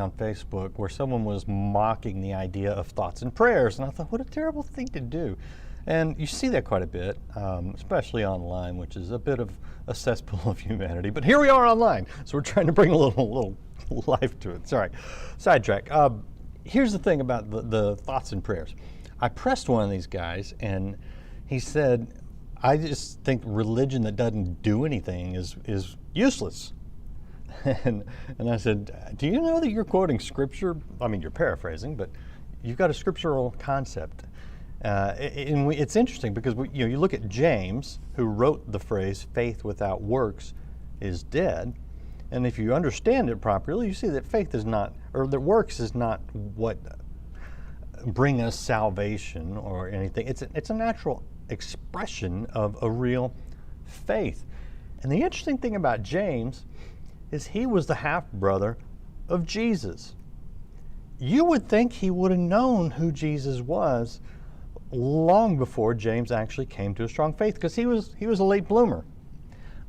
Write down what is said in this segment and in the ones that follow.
recently on Facebook where someone was mocking the idea of thoughts and prayers, and I thought, what a terrible thing to do. And you see that quite a bit, especially online, which is a bit of a cesspool of humanity. But here we are online, so we're trying to bring a little life to it. Sorry, sidetrack. Here's the thing about the thoughts and prayers. I pressed one of these guys, and he said, I just think religion that doesn't do anything is useless. And I said, do you know that you're quoting scripture? I mean, you're paraphrasing, but you've got a scriptural concept. It's interesting because you look at James, who wrote the phrase, faith without works is dead. And if you understand it properly, you see that faith is not, or that works is not what bring us salvation or anything. It's a natural expression of a real faith. And the interesting thing about James is he was the half-brother of Jesus. You would think he would have known who Jesus was long before James actually came to a strong faith, because he was a late bloomer.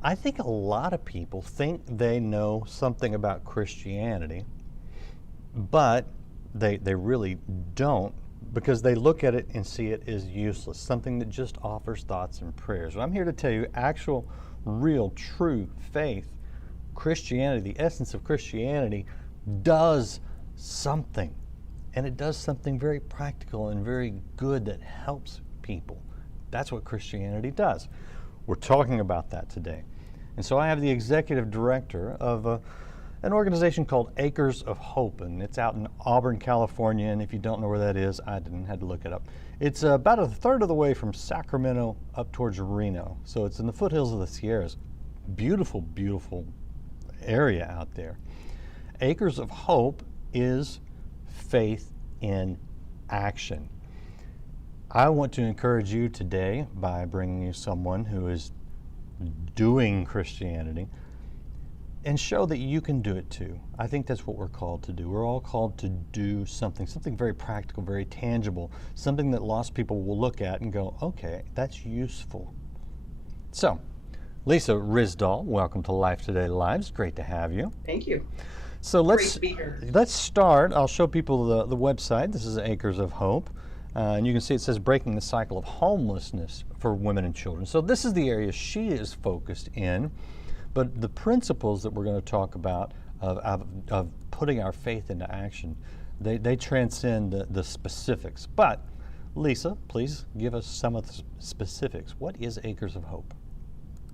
I think a lot of people think they know something about Christianity, but they really don't, because they look at it and see it as useless, something that just offers thoughts and prayers. But I'm here to tell you, actual, real, true faith, Christianity, the essence of Christianity, does something. And it does something very practical and very good that helps people. That's what Christianity does. We're talking about that today. And so I have the executive director of an organization called Acres of Hope, and it's out in Auburn, California. And if you don't know where that is, I didn't have to look it up. It's about a third of the way from Sacramento up towards Reno. So it's in the foothills of the Sierras. Beautiful, beautiful area out there. Acres of Hope is faith in action. I want to encourage you today by bringing you someone who is doing Christianity and show that you can do it too. I think that's what we're called to do. We're all called to do something very practical, very tangible, something that lost people will look at and go, okay, that's useful. So, Lisa Risdal, welcome to Life Today Lives. Great to have you. Thank you. So Great to be here. let's start. I'll show people the website. This is Acres of Hope. And you can see it says breaking the cycle of homelessness for women and children. So this is the area she is focused in. But the principles that we're going to talk about of putting our faith into action, they transcend the specifics. But Lisa, please give us some of the specifics. What is Acres of Hope?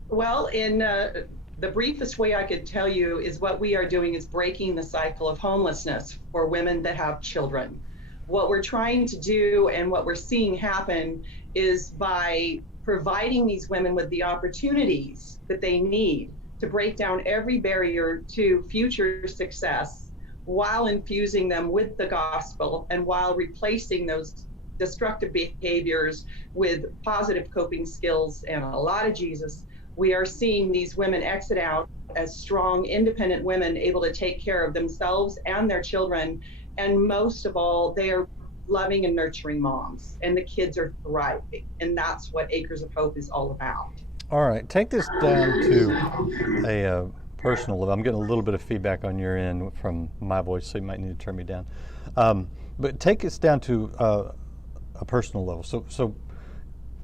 Well, in the briefest way I could tell you is what we are doing is breaking the cycle of homelessness for women that have children. What we're trying to do and what we're seeing happen is by providing these women with the opportunities that they need to break down every barrier to future success while infusing them with the gospel and while replacing those destructive behaviors with positive coping skills and a lot of Jesus. We are seeing these women exit out as strong, independent women able to take care of themselves and their children. And most of all, they are loving and nurturing moms, and the kids are thriving. And that's what Acres of Hope is all about. All right, take this down to a personal level. I'm getting a little bit of feedback on your end from my voice, so you might need to turn me down. But take us down to a personal level. So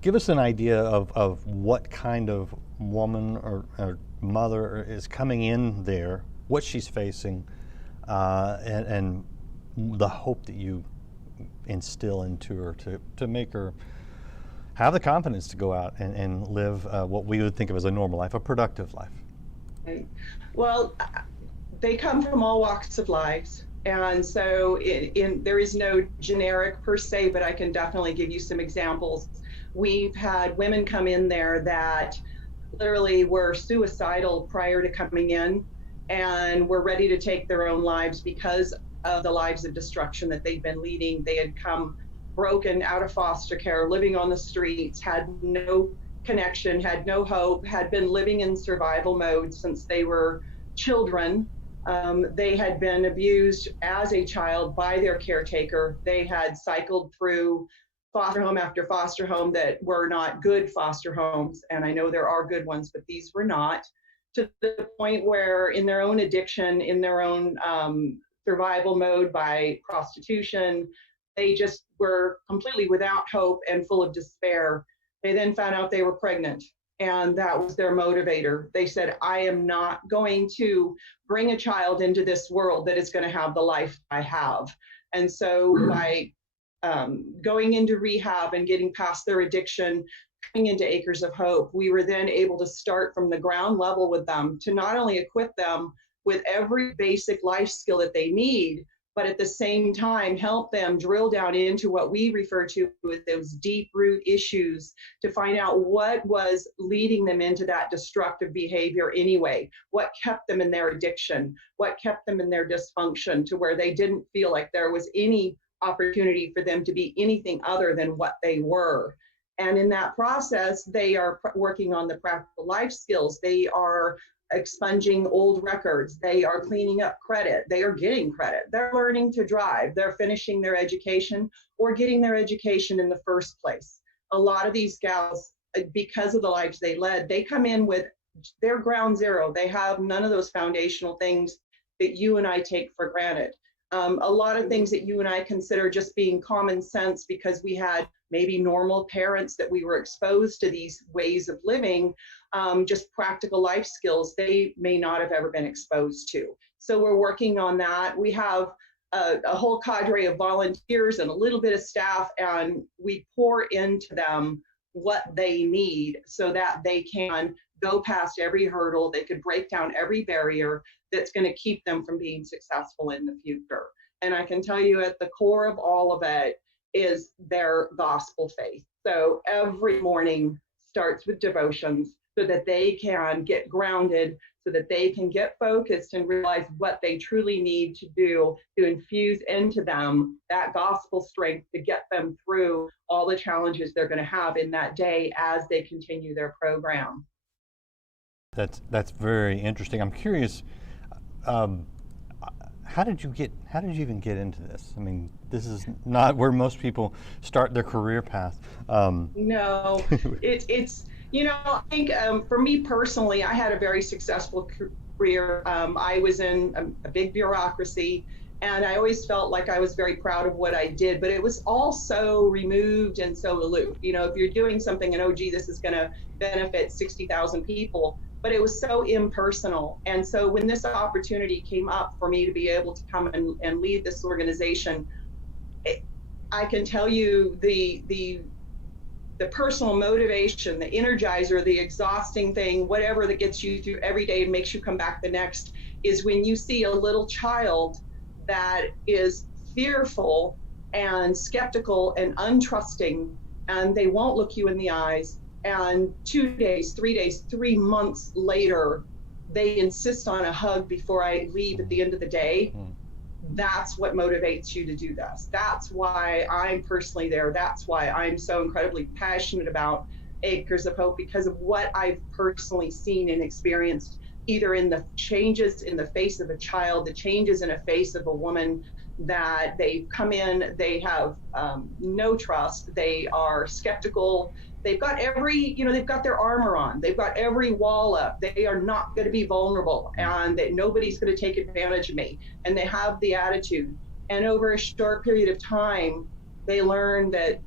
give us an idea of what kind of woman or mother is coming in there, what she's facing, and the hope that you instill into her to make her have the confidence to go out and live what we would think of as a normal life, a productive life. Right. Well, they come from all walks of lives. And so there is no generic per se, but I can definitely give you some examples. We've had women come in there that literally were suicidal prior to coming in and were ready to take their own lives because of the lives of destruction that they'd been leading. They had come broken out of foster care, living on the streets, had no connection, had no hope, had been living in survival mode since they were children. They had been abused as a child by their caretaker. They had cycled through foster home after foster home that were not good foster homes. And I know there are good ones, but these were not, to the point where in their own addiction, in their own survival mode by prostitution. They just were completely without hope and full of despair. They then found out they were pregnant, and that was their motivator. They said, I am not going to bring a child into this world that is going to have the life I have. And so by going into rehab and getting past their addiction, coming into Acres of Hope, we were then able to start from the ground level with them to not only equip them with every basic life skill that they need, but at the same time help them drill down into what we refer to as those deep root issues to find out what was leading them into that destructive behavior anyway, what kept them in their addiction, what kept them in their dysfunction to where they didn't feel like there was any opportunity for them to be anything other than what they were. And in that process, they are working on the practical life skills. They are expunging old records. They are cleaning up credit. They are getting credit. They're learning to drive. They're finishing their education or getting their education in the first place. A lot of these gals, because of the lives they led, they come in with their ground zero. They have none of those foundational things that you and I take for granted. A lot of things that you and I consider just being common sense because we had maybe normal parents that we were exposed to these ways of living, just practical life skills they may not have ever been exposed to. So we're working on that. We have a whole cadre of volunteers and a little bit of staff, and we pour into them what they need so that they can go past every hurdle, they could break down every barrier that's going to keep them from being successful in the future. And I can tell you at the core of all of it is their gospel faith. So every morning starts with devotions so that they can get grounded, so that they can get focused and realize what they truly need to do to infuse into them that gospel strength to get them through all the challenges they're going to have in that day as they continue their program. That's very interesting. I'm curious, how did you even get into this? I mean, this is not where most people start their career path. No, it's I think for me personally, I had a very successful career. I was in a big bureaucracy, and I always felt like I was very proud of what I did, but it was all so removed and so aloof. If you're doing something and, oh, gee, this is going to benefit 60,000 people, but it was so impersonal. And so when this opportunity came up for me to be able to come and lead this organization, I can tell you the personal motivation, the energizer, the exhausting thing, whatever that gets you through every day and makes you come back the next, is when you see a little child that is fearful and skeptical and untrusting, and they won't look you in the eyes. And 2 days, 3 days, 3 months later, they insist on a hug before I leave at the end of the day. That's what motivates you to do this. That's why I'm personally there. That's why I'm so incredibly passionate about Acres of Hope, because of what I've personally seen and experienced, either in the changes in the face of a child, the changes in the face of a woman, that they come in, they have no trust, they are skeptical. They've got they've got their armor on. They've got every wall up. They are not going to be vulnerable, and that nobody's going to take advantage of me. And they have the attitude. And over a short period of time, they learn that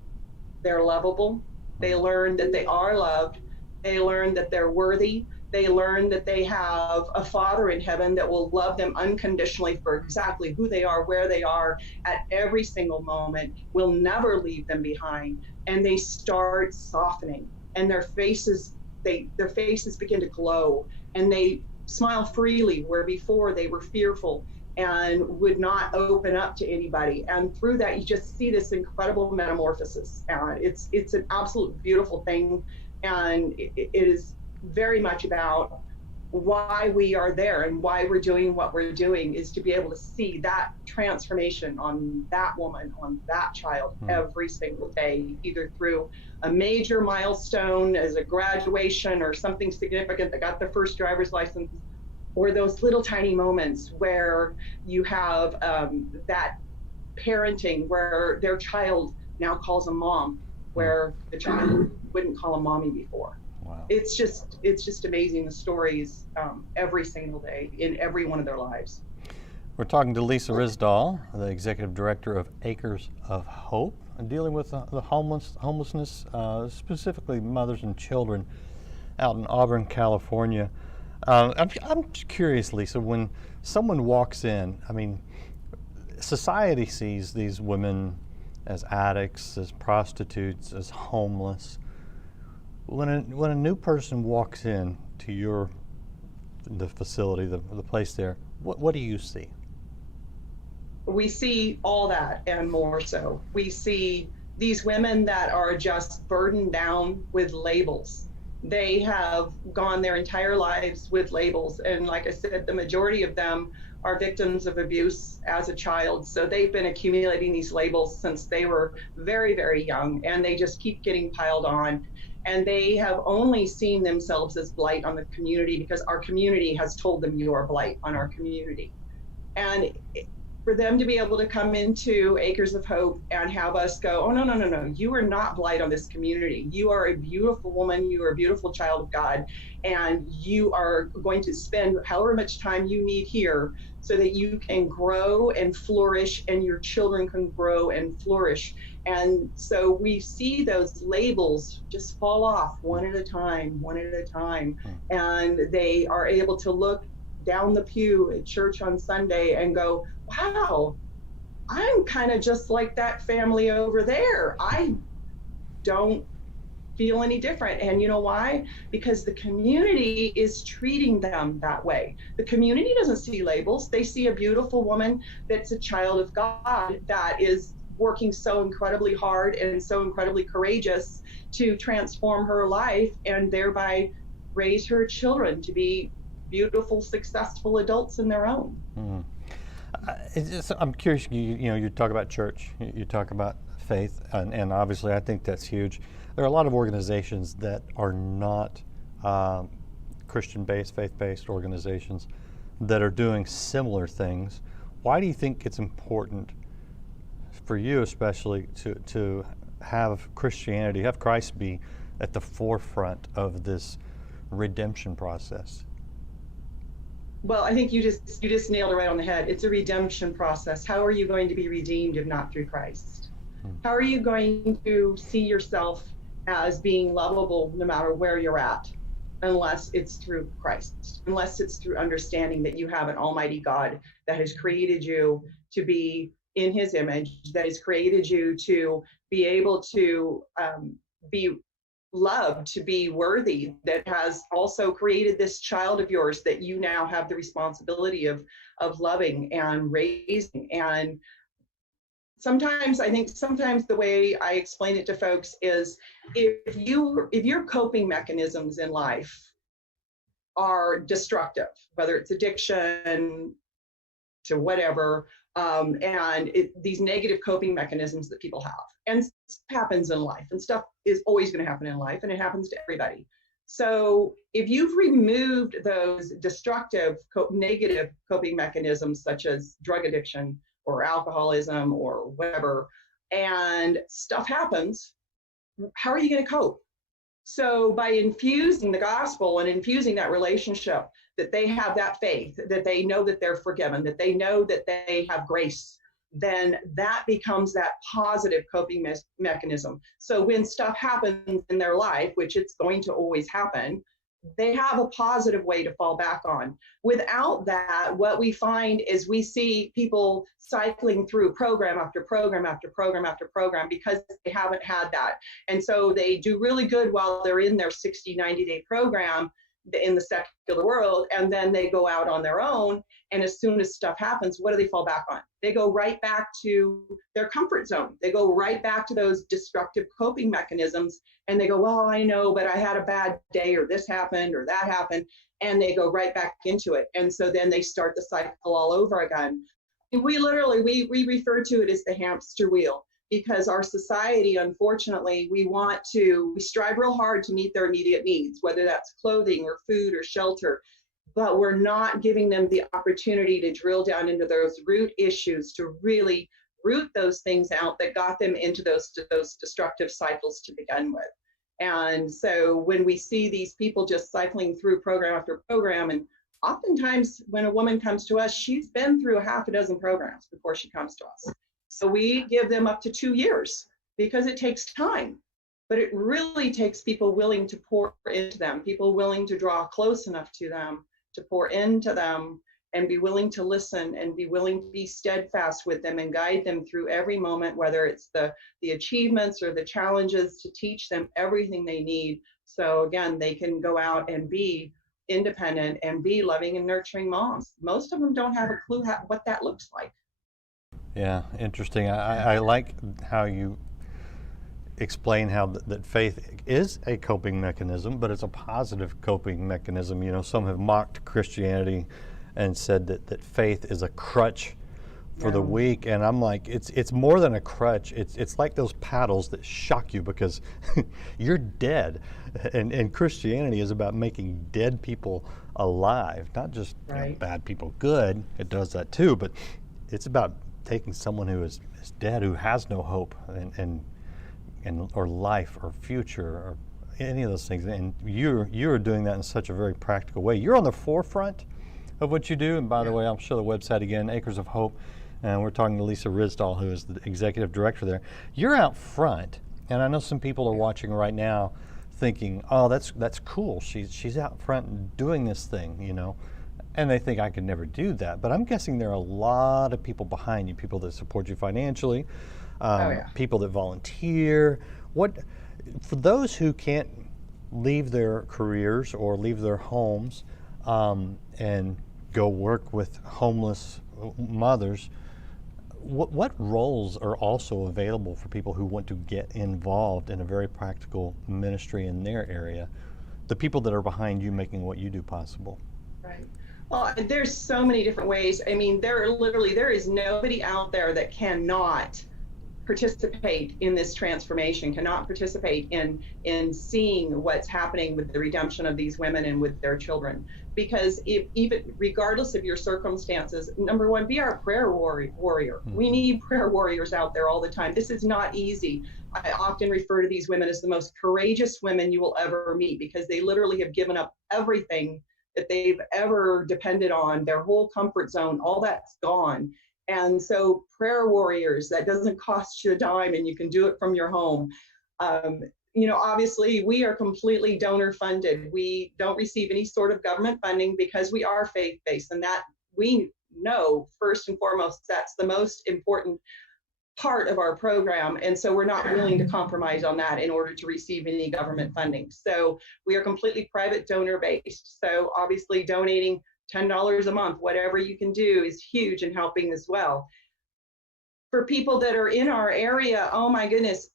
they're lovable. They learn that they are loved. They learn that they're worthy. They learn that they have a Father in heaven that will love them unconditionally for exactly who they are, where they are at every single moment, will never leave them behind. And they start softening, and their faces begin to glow, and they smile freely where before they were fearful and would not open up to anybody. And through that, you just see this incredible metamorphosis. And it's an absolute beautiful thing. And it is very much about why we are there and why we're doing what we're doing, is to be able to see that transformation on that woman, on that child every single day, either through a major milestone as a graduation or something significant that got their first driver's license, or those little tiny moments where you have that parenting where their child now calls a mom, where the child wouldn't call a mommy before. Wow. It's just amazing, the stories every single day in every one of their lives. We're talking to Lisa Risdal, the Executive Director of Acres of Hope, and dealing with the homelessness, specifically mothers and children out in Auburn, California. I'm curious, Lisa, when someone walks in, I mean, society sees these women as addicts, as prostitutes, as homeless. When a new person walks in to the facility, the place there, what do you see? We see all that and more so. We see these women that are just burdened down with labels. They have gone their entire lives with labels. And like I said, the majority of them are victims of abuse as a child. So they've been accumulating these labels since they were very, very young, and they just keep getting piled on. And they have only seen themselves as blight on the community because our community has told them you are blight on our community. And for them to be able to come into Acres of Hope and have us go, oh, no, you are not blight on this community. You are a beautiful woman. You are a beautiful child of God. And you are going to spend however much time you need here so that you can grow and flourish and your children can grow and flourish. And so we see those labels just fall off one at a time. And they are able to look down the pew at church on Sunday and go, wow, I'm kind of just like that family over there. I don't feel any different. And you know why? Because the community is treating them that way. The community doesn't see labels. They see a beautiful woman that's a child of God that is working so incredibly hard and so incredibly courageous to transform her life and thereby raise her children to be beautiful, successful adults in their own. I'm curious, you talk about church, you talk about faith, and obviously I think that's huge. There are a lot of organizations that are not Christian-based, faith-based organizations that are doing similar things. Why do you think it's important for you especially to have Christianity, have Christ be at the forefront of this redemption process? Well, I think you just nailed it right on the head. It's a redemption process. How are you going to be redeemed if not through Christ? How are you going to see yourself as being lovable no matter where you're at, unless it's through Christ, unless it's through understanding that you have an almighty God that has created you to be in his image, that has created you to be able to be loved, to be worthy, that has also created this child of yours that you now have the responsibility of loving and raising. And sometimes the way I explain it to folks is if your coping mechanisms in life are destructive, whether it's addiction to whatever, these negative coping mechanisms that people have, and stuff happens in life, and stuff is always going to happen in life, and it happens to everybody. So if you've removed those destructive, negative coping mechanisms, such as drug addiction or alcoholism or whatever, and stuff happens, how are you going to cope? So by infusing the gospel and infusing that relationship, that they have that faith, that they know that they're forgiven, that they know that they have grace, then that becomes that positive coping mechanism. So when stuff happens in their life, which it's going to always happen, they have a positive way to fall back on. Without that, what we find is we see people cycling through program after program after program after program because they haven't had that. And so they do really good while they're in their 60, 90-day program in the secular world, and then they go out on their own, and as soon as stuff happens, what do they fall back on? They go right back to their comfort zone. They go right back to those destructive coping mechanisms, and they go, well, I know, but I had a bad day, or this happened, or that happened, and they go right back into it. And so then they start the cycle all over again. And we refer to it as the hamster wheel, because our society, unfortunately, we strive real hard to meet their immediate needs, whether that's clothing or food or shelter, but we're not giving them the opportunity to drill down into those root issues, to really root those things out that got them into those destructive cycles to begin with. And so when we see these people just cycling through program after program, and oftentimes when a woman comes to us, she's been through a half a dozen programs before she comes to us. So we give them up to 2 years because it takes time. But it really takes people willing to pour into them, people willing to draw close enough to them, to pour into them, and be willing to listen and be willing to be steadfast with them and guide them through every moment, whether it's the achievements or the challenges, to teach them everything they need. So again, they can go out and be independent and be loving and nurturing moms. Most of them don't have a clue what that looks like. Yeah, interesting. I like how you explain how that faith is a coping mechanism, but it's a positive coping mechanism. You know, some have mocked Christianity and said that faith is a crutch for the weak, and I'm like, it's more than a crutch. It's like those paddles that shock you because you're dead, and Christianity is about making dead people alive, not just you know, bad people good. It does that too, but it's about taking someone who is dead, who has no hope, and or life or future or any of those things, and you're doing that in such a very practical way. You're on the forefront of what you do, and by the way, I'll show the website again, Acres of Hope, and we're talking to Lisa Risdal, who is the executive director there. You're out front, and I know some people are watching right now thinking, oh, that's cool, she's out front doing this thing, you know, and they think I could never do that. But I'm guessing there are a lot of people behind you, people that support you financially, people that volunteer. What, for those who can't leave their careers or leave their homes and go work with homeless mothers, what roles are also available for people who want to get involved in a very practical ministry in their area? The people that are behind you making what you do possible. Right. Well, there's so many different ways. I mean, there is nobody out there that cannot participate in this transformation, cannot participate in seeing what's happening with the redemption of these women and with their children. Because even regardless of your circumstances, number one, be our prayer warrior. We need prayer warriors out there all the time. This is not easy. I often refer to these women as the most courageous women you will ever meet, because they literally have given up everything that they've ever depended on, their whole comfort zone, all that's gone. And so prayer warriors, that doesn't cost you a dime, and you can do it from your home. You know, obviously we are completely donor funded. We don't receive any sort of government funding because we are faith-based, and that we know first and foremost, that's the most important part of our program. And so we're not willing to compromise on that in order to receive any government funding. So we are completely private donor based. So obviously donating $10 a month, whatever you can do, is huge in helping as well. For people that are in our area, oh my goodness,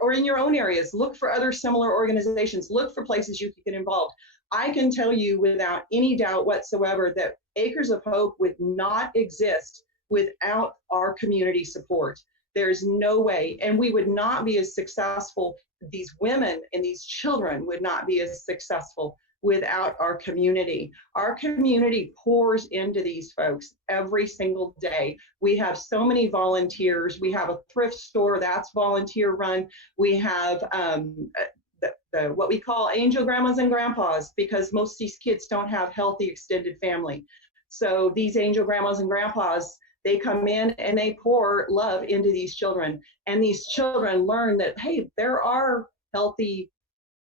or in your own areas, look for other similar organizations, look for places you can get involved. I can tell you without any doubt whatsoever that Acres of Hope would not exist without our community support. There's no way, and we would not be as successful, these women and these children would not be as successful without our community. Our community pours into these folks every single day. We have so many volunteers. We have a thrift store that's volunteer run. We have what we call angel grandmas and grandpas, because most of these kids don't have healthy extended family. So these angel grandmas and grandpas, they come in and they pour love into these children. And these children learn that, hey, there are healthy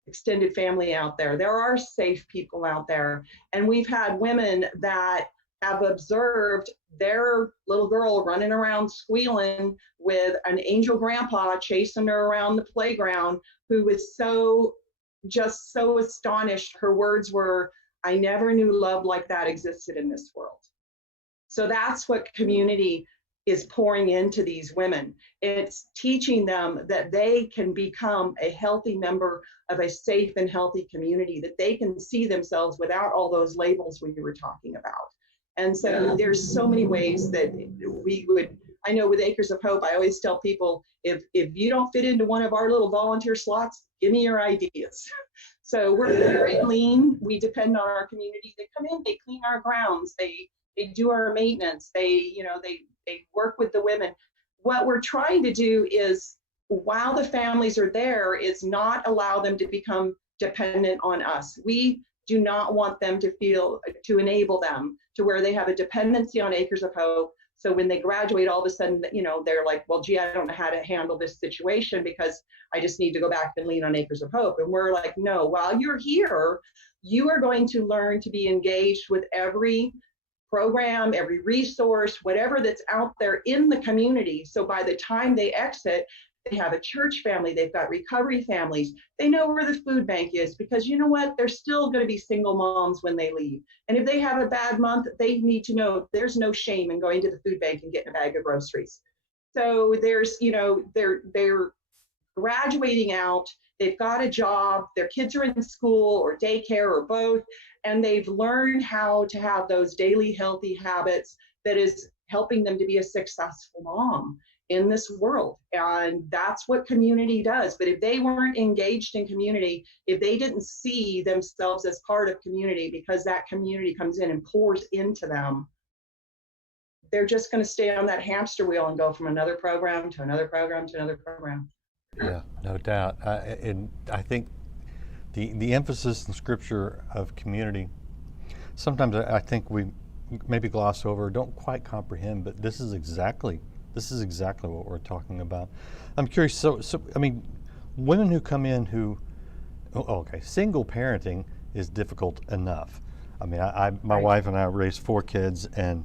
extended family out there. There are safe people out there. And we've had women that have observed their little girl running around squealing with an angel grandpa chasing her around the playground, who was just so astonished. Her words were, "I never knew love like that existed in this world." So that's what community is pouring into these women. It's teaching them that they can become a healthy member of a safe and healthy community, that they can see themselves without all those labels we were talking about. And so there's so many ways that we would, I know with Acres of Hope, I always tell people, if you don't fit into one of our little volunteer slots, give me your ideas. So we're very lean. We depend on our community. They come in, they clean our grounds, they do our maintenance, they work with the women. What we're trying to do is, while the families are there, is not allow them to become dependent on us. We do not want them to enable them to where they have a dependency on Acres of Hope. So when they graduate, all of a sudden, they're like, well, gee, I don't know how to handle this situation because I just need to go back and lean on Acres of Hope. And we're like, no, while you're here, you are going to learn to be engaged with every program, every resource, whatever that's out there in the community. So by the time they exit, they have a church family, they've got recovery families, they know where the food bank is, because you know what, they're still going to be single moms when they leave. And if they have a bad month, they need to know there's no shame in going to the food bank and getting a bag of groceries. So there's, they're graduating out, they've got a job, their kids are in school or daycare or both, and they've learned how to have those daily healthy habits that is helping them to be a successful mom in this world. And that's what community does. But if they weren't engaged in community, if they didn't see themselves as part of community, because that community comes in and pours into them, they're just going to stay on that hamster wheel and go from another program to another program to another program. Yeah, no doubt. And I think the emphasis in Scripture of community, sometimes I think we maybe gloss over, don't quite comprehend, but this is exactly what we're talking about. I'm curious, so I mean, women who come in who, single parenting is difficult enough. I mean, my wife and I raised 4 kids, and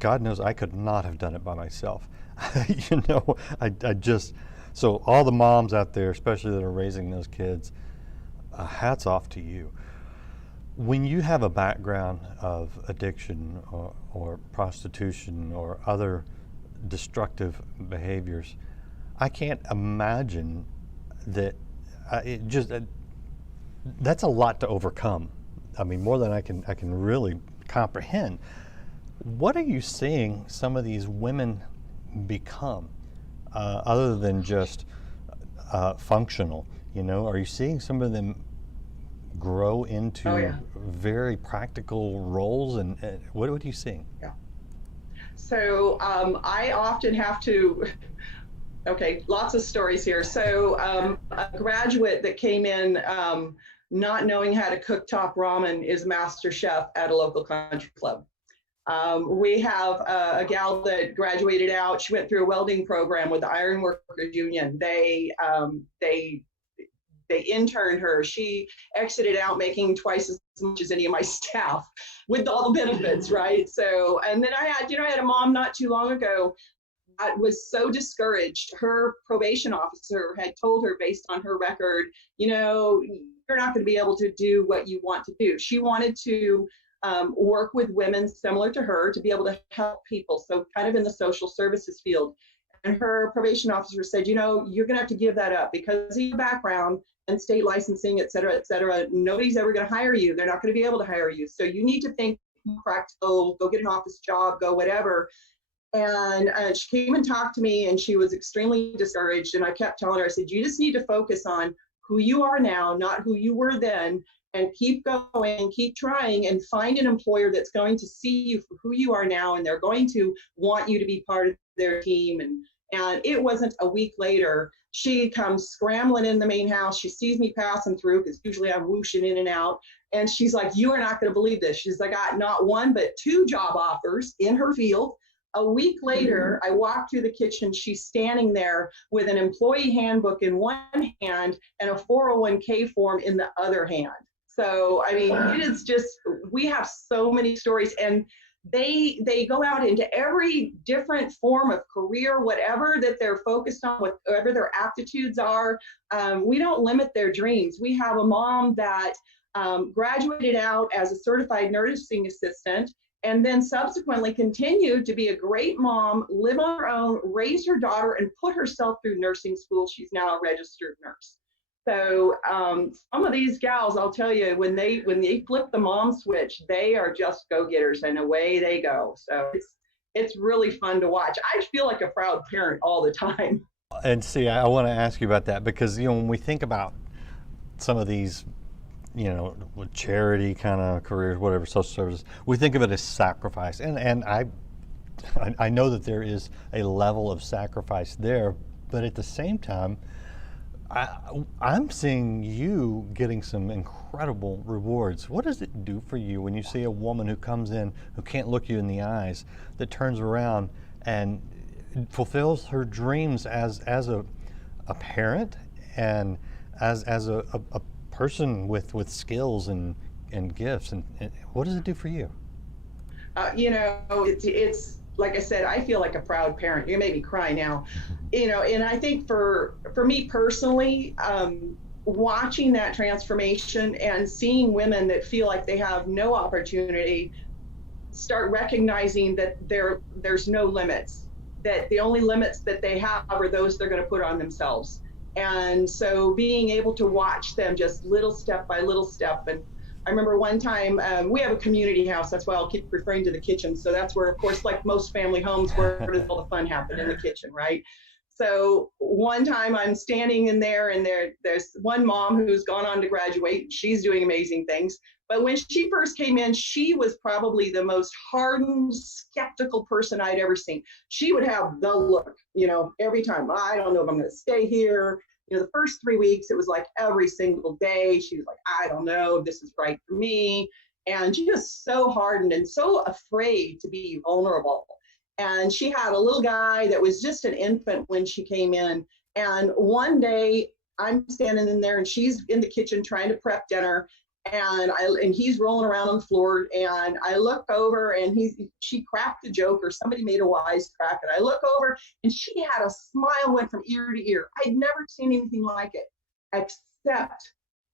God knows I could not have done it by myself. So all the moms out there, especially that are raising those kids, hats off to you. When you have a background of addiction or prostitution or other destructive behaviors, I can't imagine that that's a lot to overcome. I mean, more than I can really comprehend. What are you seeing some of these women become, other than just functional? Are you seeing some of them grow into very practical roles, and what are you seeing? Yeah. So I often have to, lots of stories here. So a graduate that came in not knowing how to cook top ramen is master chef at a local country club. We have a gal that graduated out. She went through a welding program with the Iron Workers Union. They interned her. She exited out making twice as much as any of my staff with all the benefits, right? So, and then I had a mom not too long ago that was so discouraged. Her probation officer had told her, based on her record, you're not going to be able to do what you want to do. She wanted to work with women similar to her to be able to help people. So kind of in the social services field. And her probation officer said, you're going to have to give that up because of your background and state licensing, et cetera, nobody's ever going to hire you. They're not going to be able to hire you. So you need to think practical, go get an office job, go whatever. And she came and talked to me, and she was extremely discouraged. And I kept telling her, I said, you just need to focus on who you are now, not who you were then, and keep going, keep trying, and find an employer that's going to see you for who you are now, and they're going to want you to be part of their team. And it wasn't a week later, she comes scrambling in the main house. She sees me passing through, because usually I'm whooshing in and out. And she's like, you are not going to believe this. She's like, I got not 1, but 2 job offers in her field. A week later, I walk through the kitchen. She's standing there with an employee handbook in one hand and a 401k form in the other hand. So, I mean, it is just, we have so many stories, and they go out into every different form of career, whatever that they're focused on, whatever their aptitudes are. We don't limit their dreams. We have a mom that graduated out as a certified nursing assistant, and then subsequently continued to be a great mom, live on her own, raise her daughter, and put herself through nursing school. She's now a registered nurse. So some of these gals, I'll tell you, when they flip the mom switch, they are just go-getters, and away they go. So it's really fun to watch. I feel like a proud parent all the time. And see, I want to ask you about that, because when we think about some of these, with charity kind of careers, whatever, social services, we think of it as sacrifice, and I know that there is a level of sacrifice there, but at the same time, I'm seeing you getting some incredible rewards. What does it do for you when you see a woman who comes in who can't look you in the eyes, that turns around and fulfills her dreams as a parent and as a person with skills and gifts, and what does it do for you? It's like I said, I feel like a proud parent. You made me cry now. And I think for me personally, watching that transformation and seeing women that feel like they have no opportunity start recognizing that there's no limits, that the only limits that they have are those they're going to put on themselves. And so being able to watch them just little step by little step. And I remember one time, we have a community house. That's why I'll keep referring to the kitchen. So that's where, of course, like most family homes, where does all the fun happen? In the kitchen, right? So one time I'm standing in there, and there's one mom who's gone on to graduate. She's doing amazing things. But when she first came in, she was probably the most hardened, skeptical person I'd ever seen. She would have the look, every time. I don't know if I'm going to stay here. The first 3 weeks, it was like every single day. She was like, I don't know if this is right for me. And she was so hardened and so afraid to be vulnerable. And she had a little guy that was just an infant when she came in. And one day I'm standing in there and she's in the kitchen trying to prep dinner. And he's rolling around on the floor, and I look over, and she cracked a joke, or somebody made a wise crack, and I look over, and she had a smile went from ear to ear. I'd never seen anything like it, except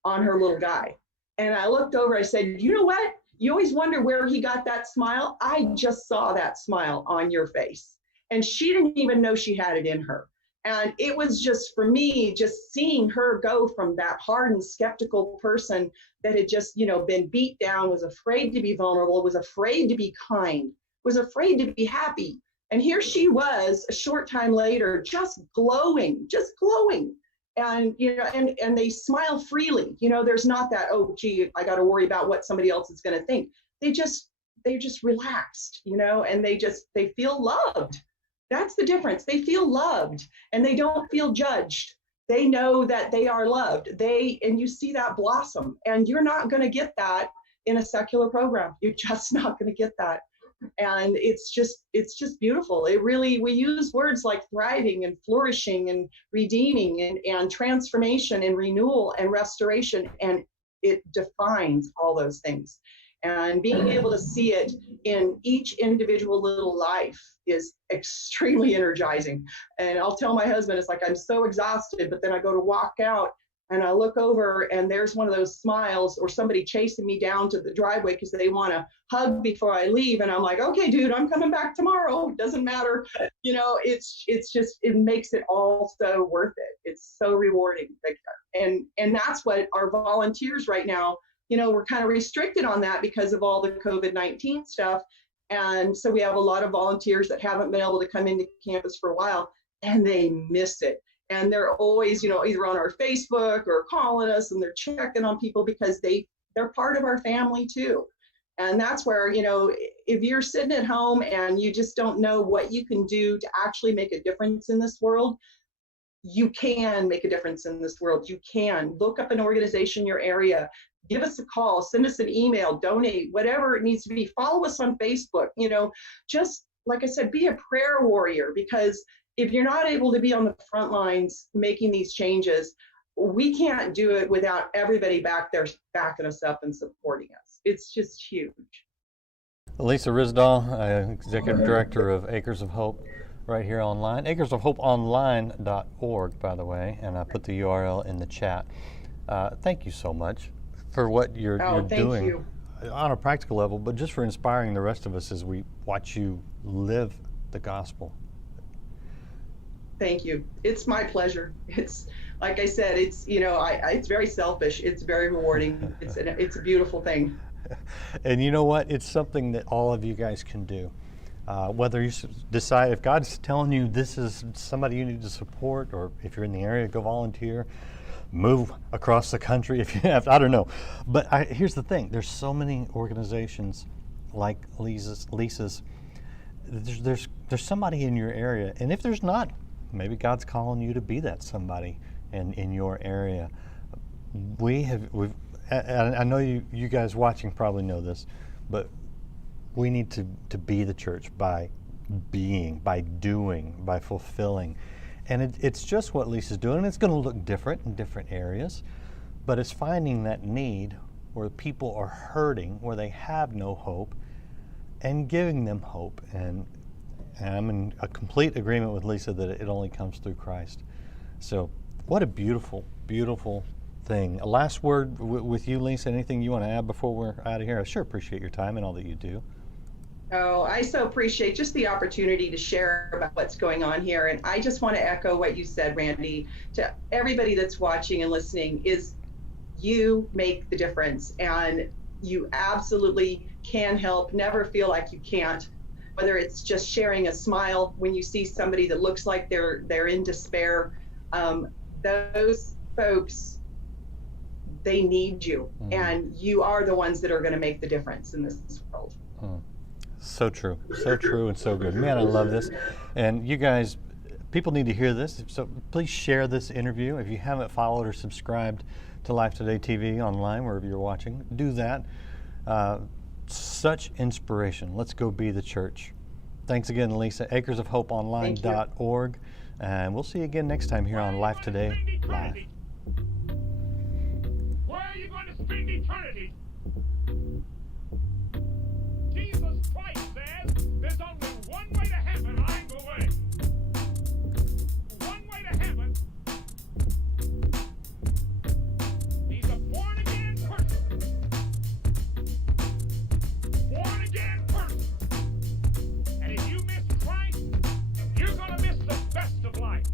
on her little guy. And I looked over, I said, you know what? You always wonder where he got that smile. I just saw that smile on your face. And she didn't even know she had it in her. And it was just, for me, just seeing her go from that hardened, skeptical person that had just, been beat down, was afraid to be vulnerable, was afraid to be kind, was afraid to be happy. And here she was a short time later, just glowing. And, and they smile freely. There's not that, oh, gee, I got to worry about what somebody else is going to think. They're just relaxed, and they feel loved. That's the difference. They feel loved, and they don't feel judged. They know that they are loved. And you see that blossom, and you're not going to get that in a secular program. You're just not going to get that. And it's just beautiful. We use words like thriving and flourishing and redeeming and transformation and renewal and restoration, and it defines all those things. And being able to see it in each individual little life is extremely energizing. And I'll tell my husband, it's like, I'm so exhausted, but then I go to walk out and I look over, and there's one of those smiles, or somebody chasing me down to the driveway because they want to hug before I leave. And I'm like, okay, dude, I'm coming back tomorrow. It doesn't matter. It's just, it makes it all so worth it. It's so rewarding. And that's what our volunteers right now, we're kind of restricted on that because of all the COVID-19 stuff. And so we have a lot of volunteers that haven't been able to come into campus for a while, and they miss it. And they're always, either on our Facebook or calling us, and they're checking on people because they're part of our family too. And that's where, if you're sitting at home and you just don't know what you can do to actually make a difference in this world, you can make a difference in this world. You can look up an organization in your area, give us a call, send us an email, donate, whatever it needs to be. Follow us on Facebook. Just like I said, be a prayer warrior, because if you're not able to be on the front lines making these changes, we can't do it without everybody back there backing us up and supporting us. It's just huge. Lisa Risdal, Executive Director of Acres of Hope, right here online. acresofhopeonline.org, by the way, and I put the URL in the chat. Thank you so much for what you're doing you. On a practical level, but just for inspiring the rest of us as we watch you live the gospel. Thank you. It's my pleasure. It's, like I said, it's, it's very selfish. It's very rewarding. It's a beautiful thing. And you know what? It's something that all of you guys can do. Whether you decide, if God's telling you this is somebody you need to support, or if you're in the area, go volunteer, move across the country if you have to, I don't know. But here's the thing. There's so many organizations like Lisa's. There's somebody in your area. And if there's not, maybe God's calling you to be that somebody in your area. I know you guys watching probably know this, but we need to be the church by being, by doing, by fulfilling. And it's just what Lisa's doing, and it's going to look different in different areas, but it's finding that need where people are hurting, where they have no hope, and giving them hope. And I'm in a complete agreement with Lisa that it only comes through Christ. So what a beautiful, beautiful thing. A last word with you, Lisa. Anything you want to add before we're out of here? I sure appreciate your time and all that you do. Oh, I so appreciate just the opportunity to share about what's going on here. And I just want to echo what you said, Randy, to everybody that's watching and listening, is you make the difference, and you absolutely can help. Never feel like you can't, whether it's just sharing a smile when you see somebody that looks like they're in despair. Those folks, they need you, and you are the ones that are going to make the difference in this world. So true, and so good. Man, I love this. And you guys, people need to hear this, so please share this interview. If you haven't followed or subscribed to Life Today TV online, wherever you're watching, do that. Such inspiration. Let's go be the church. Thanks again, Lisa. acresofhopeonline.org. And we'll see you again next time here on Life Today Live. Where are you going to spend eternity?